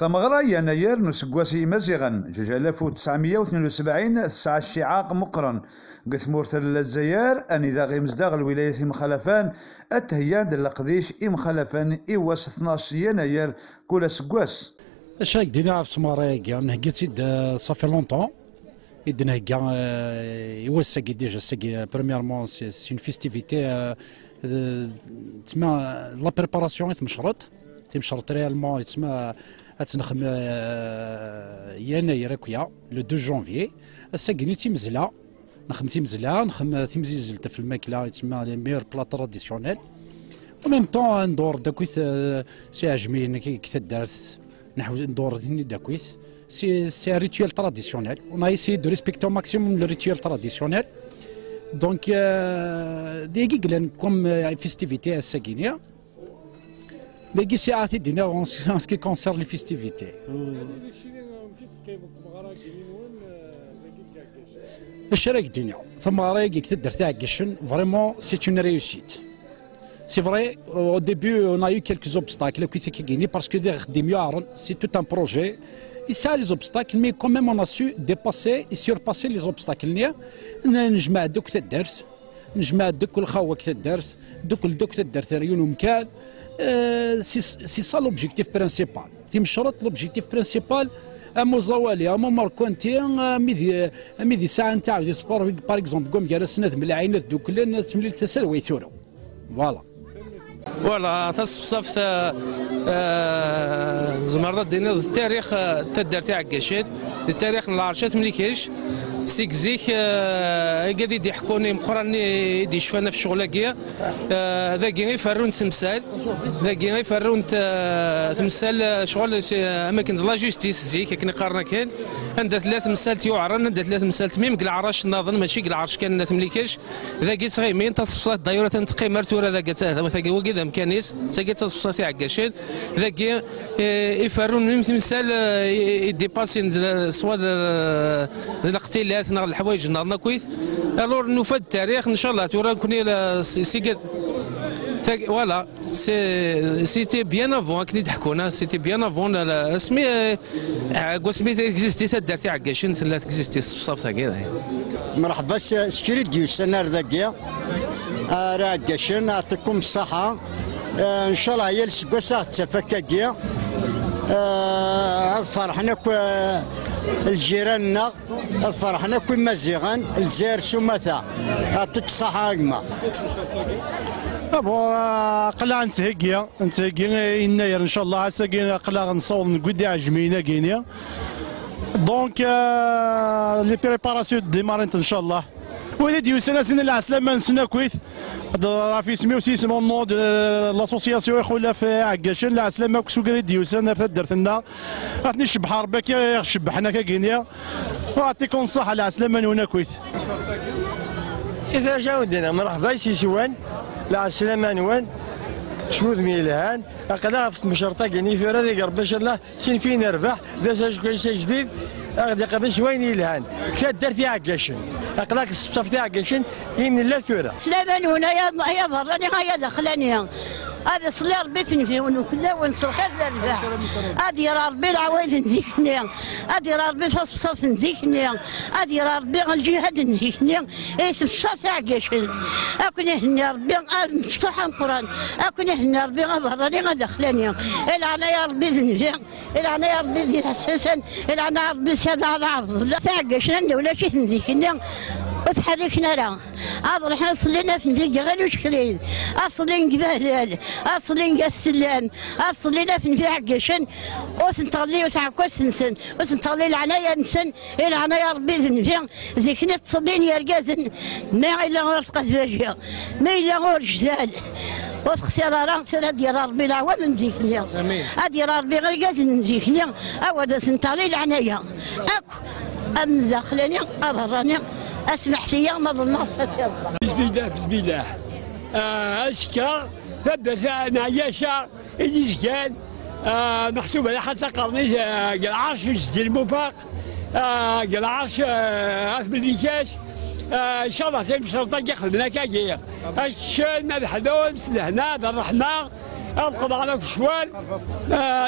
ثمغرا يناير نسقواسي مزيغا 2972 تسعة الشعاق مقرن قثمورت الجزائر أنذا غي مزداغ الولاية مخالفان التهيان ديال القديش مخالفان إواس 12 يناير كل سقواس. الشاك دينا في سماريكا نهجت سيد صافي لونطون يد نهجا إواس ساكي ديجا ساكي برومييرمون سي اون فيستيفيتي تسمى لا بريباراسيون تمشرط ريالمون تسمى تنخم يناير هكايا لو 2 جونفيي الساكيني تيمزلا نخم تيمزيزلت في الماكله تسمى لي ميور بلا تراديسيونيل و ميم طون ندور داكويت سي عجمين كي دارت نحو ندور داكويت سي ريتوال تراديسيونيل اون ايسي دو ريسبكتو ماكسيموم لو ريتوال تراديسيونيل دونك ديكي كلان كوم فيستيفيتي الساكينيه ديكي ساعات دينا اون سكي كونسير لي فيستيفيتي الشراك الدنيا ثم رايك تقدر تعكشن فريمون سي اون ريوسيت سي فري او ديبي اون ايو كيلكو اوبستاكل كي كيغني باسكو دي خدم يعرن سي توت ان بروجي يسعى لي زوبستاكل مي كون ميم اون سو ديباسي سورباسي لي زوبستاكل نيا نجمع دوك تدرت نجمع دوك الخوا تدرت دوك تدرت ريون ومكان سي سا لوبجيكتيف برينسيبال تيمشرط لوبجيكتيف برينسيبال امو زوالي امو ماركونتي ميدي ساعه نتاع دي سبور باغ اكزومبل كوم جالسنا من العينات دوك لان تمليل تسال ويثورو فوالا تصفصفت زمرات دينا التاريخ تدار تاع عكاشات التاريخ العرشات مليكاش سيك زيك قاعد يحكوني مقراني يدي شفانا في شغلاكيا ذاكي غير فرون تمثال ذاكي غير فرون تمثال شغل اماكن لا جوستيس زيك كني قارنا كان عندها 3 تمثال تيوعرن عندها 3 تمثال تميم العراش ناظن ماشي العرش كان تمليكاش ذاكي صغيمين تصفصات دايره تنتقيمر تورا ذاك هذا مثلا هو كذا مكانيس ساكي تصفصات تاع عكاشات ذاكي يفرون تمثال يديباسين سوا الاقتلال ناغ الحوايج ناضنا كويس الور نفاد التاريخ ان شاء الله تورا نكوني سي فوالا سيتي بيان افون كي تحكونا سيتي بيان افون اسمي سميت اكزيستي تدار تاع عكاشين ثلاث اكزيستي الصف هكذا مرحبا سكريت ديوس انا رداكيا راه عكاشين يعطيكم الصحه ان شاء الله هي السكوسه تفكاكيا فرحنا الجيراننا فرحنا كل مزيغان الجزائر سمثا يعطيك الصحة أجمع. قلع نتهيأ يناير إن شاء الله عساكين قلع نصور نقودي عجمينا كينيا دونك لي بريباراسيون ديمارينت إن شاء الله وليد يوسنا سن العسلامة نسنا كويت راه في سميو سي سمو نو دو لاسوسياسيون يخولا في عكاشين العسلامة كسو قريد يوسنا درت لنا عطني شبح ربك شبحنا كاكينيا ويعطيكم الصحة العسلامة هنا كويت. إذا جاودنا مرحبا سي سوان العسلامة نوان شهود ميلهان أقلا في مشرطة كني في رادي قرب إن شاء الله سين فين نربح ذا كويس جديد أغدي قبل وين يلهان كاد درتي عكاشن أقلاك الصف تاع عكاشن إن لا ثورة سلامة هنا يا براني هيا دخلاني هذا صلي ربي في ونكلا ونصر خير الرباح هذه راه ربي العوايد نزيكني هذه راه ربي صف نزيكني هذه راه ربي الجهاد نزيكني اي صف تاع عكاشن أكون هنا ربي مفتوحة القرآن أكون هنا ربي براني دخلاني العنا يا ربي ذنبي العنا يا ربي ذي أساسا العنا ربي سيادة على عرض لا تاع عكاشن ولا شي نزيكني وتحركنا راه اضرحنا صلينا في نفيق غير وشكرين اصلين كذا اصلين السلام اصلينا في نفيق عكاشن وسنتغلي وسعكوس نسن وسنتغلي العناية نسن العناية ربي ذنبي زيكنا تصلين يا رجال ما الا غرسقت فاجئه ما الا غور جزال وتخسر راه ترى ديال ربي العوام نزيكني هادي ربي غير قاز نزيكني اود سنتغلي العناية اكو ام داخلني ابراني اسمح لي ما ظلمت بسم الله بسم الله اشكا ثبت نعياشا اللي كان محسوب على حتى قرني العرش جد المفاق العرش اثبت كاش ان شاء الله تمشي شرطه يخدمنا كاكيا الشان ما بحدون سلهنا بالرحمه أبقى على شوال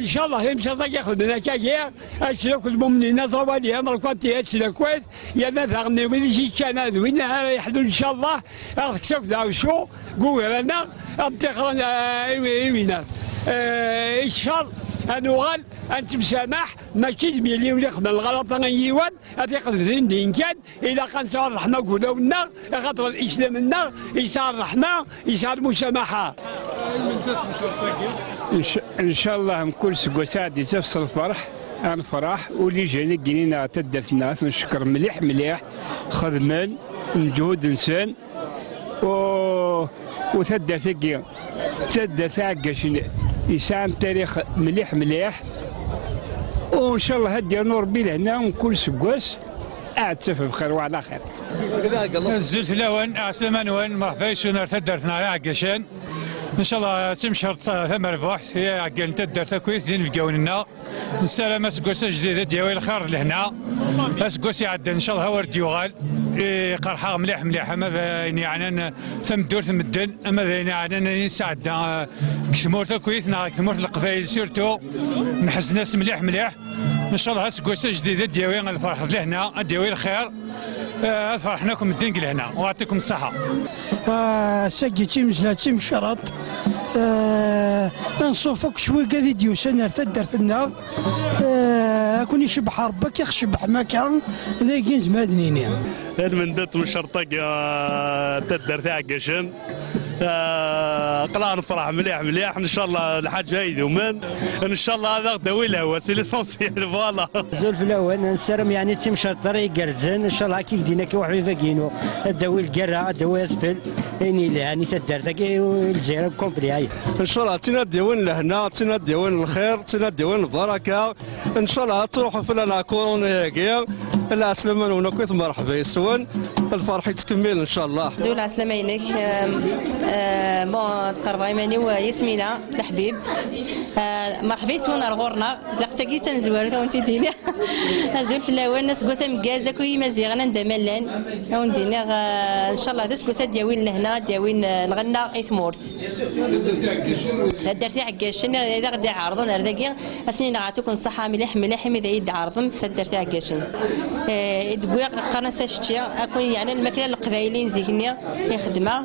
إن شاء الله يمشي ياخذ لنا كاكيا أشلك المؤمنين زوالي أمر كنتي أشلك كويس يا مثلا وين شي كان هذا وين يحلو إن شاء الله أختشف ذا شو قول لنا أبتقرنا وين إن شاء الله أنوغال أنت مسامح ماشي مليون اللي يخدم الغلط غيوان هذا يقدر دين كان إذا كان صار الرحمة قولوا لنا خاطر الإسلام لنا يصير الرحمة يصير المسامحة. إن شاء الله نكون سعد يتفصل الفرح الفرح واللي جاني قلنا تدرت الناس نشكر مليح خدمان مجهود إنسان وتدرت ثقي تدرت عقاش يسعى تاريخ مليح وان شاء الله هدي نور بي لهنا ونكون سكواس عاد تفهم بخير وعلى خير. الزلت الاول عسلمان وين مرحبا شنو تدرتنا عقاشان ان شاء الله تمشي ثم ربح هي عقال تدرت كويس دين بقاولنا السلامة سكواس جديده ديال الخير لهنا سكواس يعدل ان شاء الله ورد يغال قرحه مليح اما يعني ثم دور ثم الدن اما يعني يساعدنا كثمورته كويسنا كثمورة القبائل سيرتو نحس ناس مليح ان شاء الله سكوسه جديده دياوي الفرح لهنا دياوي الخير فرحناكم الدين لهنا ويعطيكم الصحه. ساقي تيم شرط نصوفك شوي قاعد ديوسن ارتدرت النار كون يشبح ربك يخشبح مكان ذا كنز مدنيني من دت وشرطك تدرت عقاشن قلا نفرح مليح ان شاء الله الحاج هايدي ومن ان شاء الله هذا دويله هو سي ليسونسيال فوالا. زول في الاول نسرم يعني تيم شرطري قرزن ان شاء الله كي دينا كي واحد فاكينو الدوي القرا الدوي الفل اني يعني تدرتك الجزيره كومبلي هاي ان شاء الله تينا ديوان لهنا تينا ديوان الخير تينا ديوان البركه ان شاء الله تروحوا في لنا كورونا كيا العسلامه ونكويت مرحبا يسون الفرح يتكمل ان شاء الله. زول عسلامه عليك بون تقرب ايماني وياسمينه الحبيب مرحبا يسون رغورنا لقيتي تنزوار وانت دينا زول في الاول الناس قوسه مكازا كوي مزيغنا ندملان وندينا ان شاء الله تسكوسه دياوين لهنا دياوين الغنا ايثمورت درتي عكاشن اذا غادي عارضون هذاكي اسنين عطوكم الصحه مليح اذا يد عارضن درتي عكاشن تقوي قرنا ساشتيا اكون يعني الماكله القبايلين زيكنيا يخدمها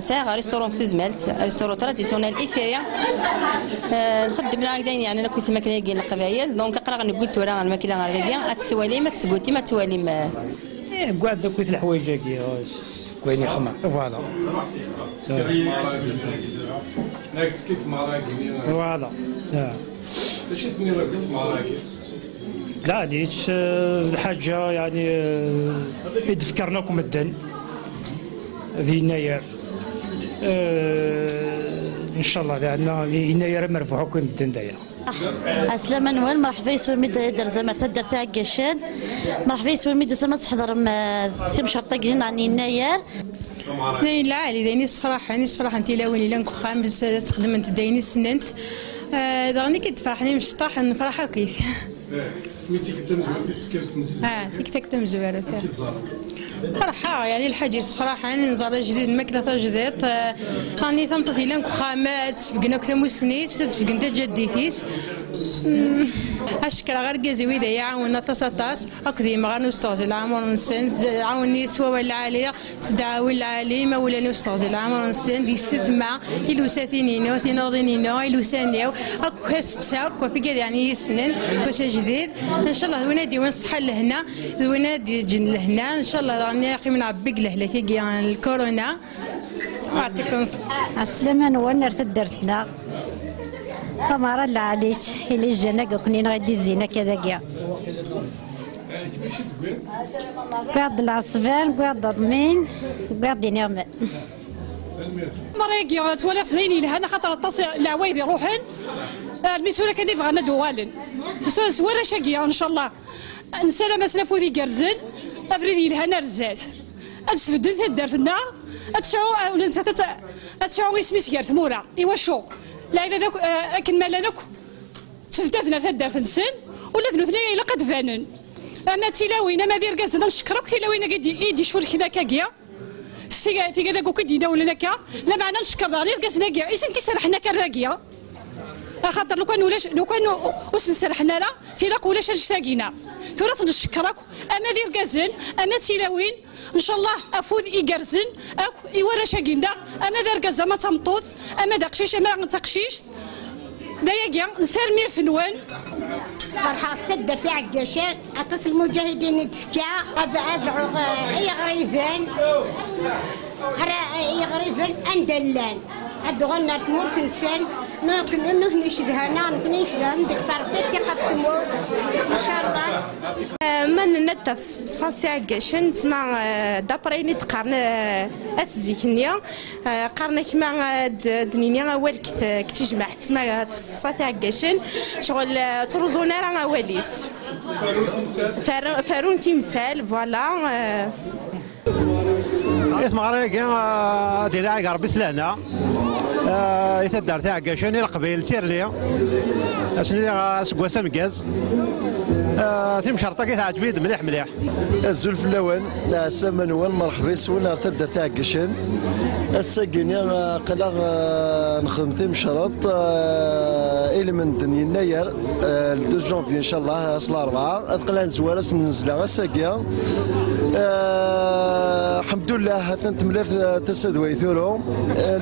ساعه ريستورون كتزمالت ريستورون تراديسيونيل ايثيريا نخدم هكذا يعني انا كنت ماكله كاين القبايل دونك قرا غنقول تورا الماكله هكذا تسوالي ما تسقوتي ما توالي ما قاعد دوك الحوايج هكي كويني خما فوالا فوالا لا ليش الحاجه يعني يتفكرناكم الدن ذي يناير ان شاء الله لان يناير مرفوعكم الدن داير. السلام نوال مرحبا يسوي ميد يدر زعما تدر تاع قشان مرحبا يسوي ميد زعما تحضر ثم شرطين عن يناير داين العالي داينيس فرح انت لاوني لانكو خامس تخدم انت داينيس سننت دغني كتفرحني مش طاح نفرح هكاك ويتي كتم زوار كتم زوار فرحة يعني الحاج يصفرح يعني نزار جديد الماكلة جديد راني ثمطتي لانكو خامات تفقنا كتمو سنيت تفقنا جديتيس اشكرا غير كازي ويدا يعاوننا طاس اكدي ما غنوستوز العمر نسن عاوني سوا العاليه سداوي العالي ما ولا نوستوز العمر نسن دي ستما يلوساتينينو تينوضينينو يلوسانيو اكو هسكسا اكو في كذا يعني سنن واش جديد ان شاء الله ونادي وين صحه لهنا ونادي جن لهنا ان شاء الله راني اخي من عبق له كي الكورونا يعطيكم السلامه نوال درتنا تمارا لا عليت اللي جانا كنين غادي الزينه كذا كاع قاعد العصفان قاعد الضمين قاعد ينام مريقي توالي سنيني لهنا خاطر العوايد يروحن المسؤولة كان يبغى ندوالن سوالة شاقية ان شاء الله نسلم سلفو ذي قرزن افريدي لهنا رزات اتسفدن تدرتنا اتشعو اسمي سيار ثمورة ايوا شو لا ذاك اكن مالانك تفدادنا تدار في السن ولا ذنوثنا الى قد فانن اما تلاوينا ما دير كازنا نشكرك تلاوينا قد يدي شور كذا كاكيا ستيغا داكو كدينا ولا نكا لا معنا نشكر غير كاسنا كاع إسنتي سرحنا كراكيا خاطر لو كان وسنسرحنا لا في لاق ولاش نشتاقينا ثورة نشكرك اما دير كازن اما سيلاوين ان شاء الله افوذ يقرزن اك يورا شاقينا اما دار كازا ما تمطوط اما داقشيش اما تقشيش دايا نسال مير فنوان فرحة السدة تاع عكاشان اتصل المجاهدين تفكا ادعو يغريفان يغريفان اندلان ادغنا تمور كنسان ممكن انه نشدها نشدها نديك صرفيت كيقفتمو ان شاء الله من نتفس صافي عكاشن تسمع دابريني تقارن اتزيكنيا قارنا كما دنيا اول كتجمع تسمع صافي عكاشن شغل تروزونا راه وليس فارون تمثال فوالا اسمع رايك ديراي ربي سلانا يتدار تاع عكاشن القبيل تيرني اسني سكواسا مكاز ثم شرطه كيتعجبني مليح مليح الزلف الاول السلام نوال مرحبا سوينا تدار تاع عكاشن الساكيني قلاغ نخدم ثم شرط الى من يناير 2 جونفي ان شاء الله اصل 4 قلان زواره ننزلها الساكيه الحمد لله تنتملر تسدوي ثورو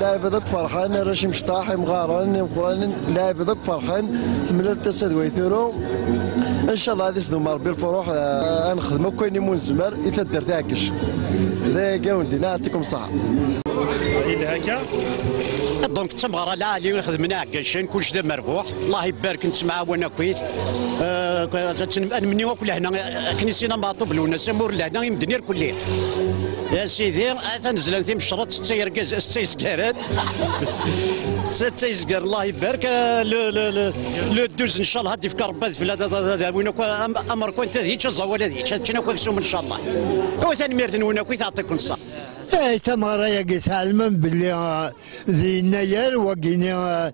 لاعب ذاك فرحان راشي مشطاح مغارن مقران لاعب ذاك فرحان تملر تسدوي ثورو ان شاء الله هذه سنو ربي الفروح نخدمو كاين مون زمر يتدر تاعكش ذا كاوندي لا يعطيكم الصحه إلا هكا دونك تمغرا لا اللي نخدمنا عكاشين كلشي دا مربوح الله يبارك نتمع وانا كويس نمنيو كل هنا كنيسينا معطوب لونا سمور لهنا يمدنير كليه يا سيدي تنزل ثيم شرط 6 يركز 6 يسكارات 6 يسكار الله يبارك لو دوز ان شاء الله هدي في ربي في هذا وين امر كنت هذه تزول هذه تشنا كوكسوم ان شاء الله هو ثاني ميرتن وين كويس يعطيكم الصحه اي تمارا يا تعلم باللي ذي النير وقينا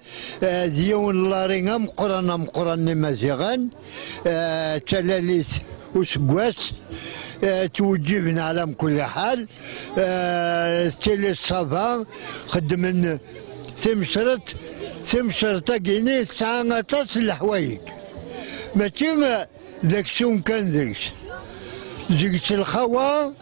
ديون لارينا مقرن مزيغان تلاليث وسكواس توجبنا على كل حال تيلي الصفا خدمن ثمشرت كيني تسعة تصل الحوايج ماشي ذاك شون كان ذاك زيك الخوا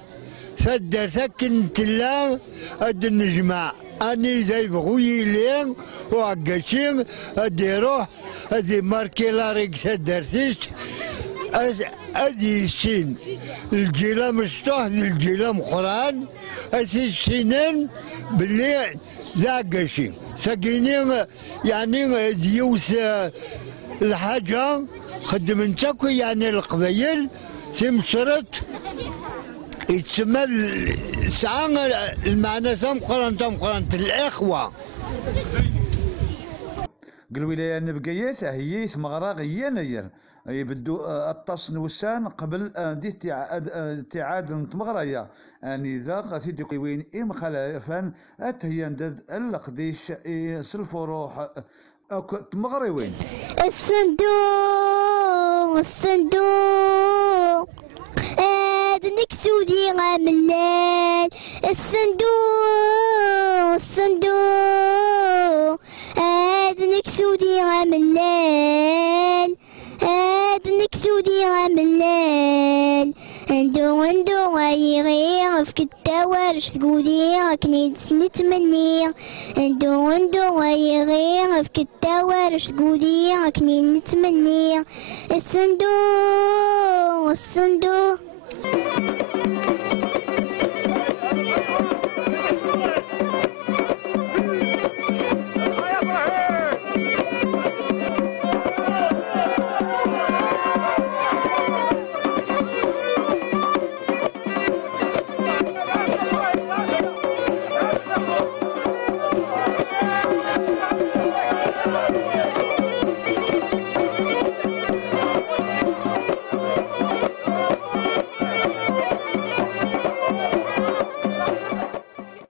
فدر ثكن تلا اد النجمع اني ذا يبغوا يلين وعكاشين ادي روح ادي ماركي لاريك سدرتيش ادي سين الجيله مفتوح الجيله مقران ادي سنين باللي ذا عكاشين ساكينين يعني ديوس الحاجه خدمتك يعني القبايل تمشرت يتسمى ساعة المعنى تمقرن الإخوة الولاية النبقية هي ثمغرا يناير يبدو التصن والسان قبل دي اتعاد نتمغرايا اني ذا غادي دوكيوين ام خلافان اتهيان داد القديش سلفروح تمغريوين الصندوق هذا سودي غاملان الصندوق هذا سودي غاملان عندو غيغير في كتاورش تقولي راكني نتمني عندو غيغير في كتاورش تقولي راكني نتمني الصندوق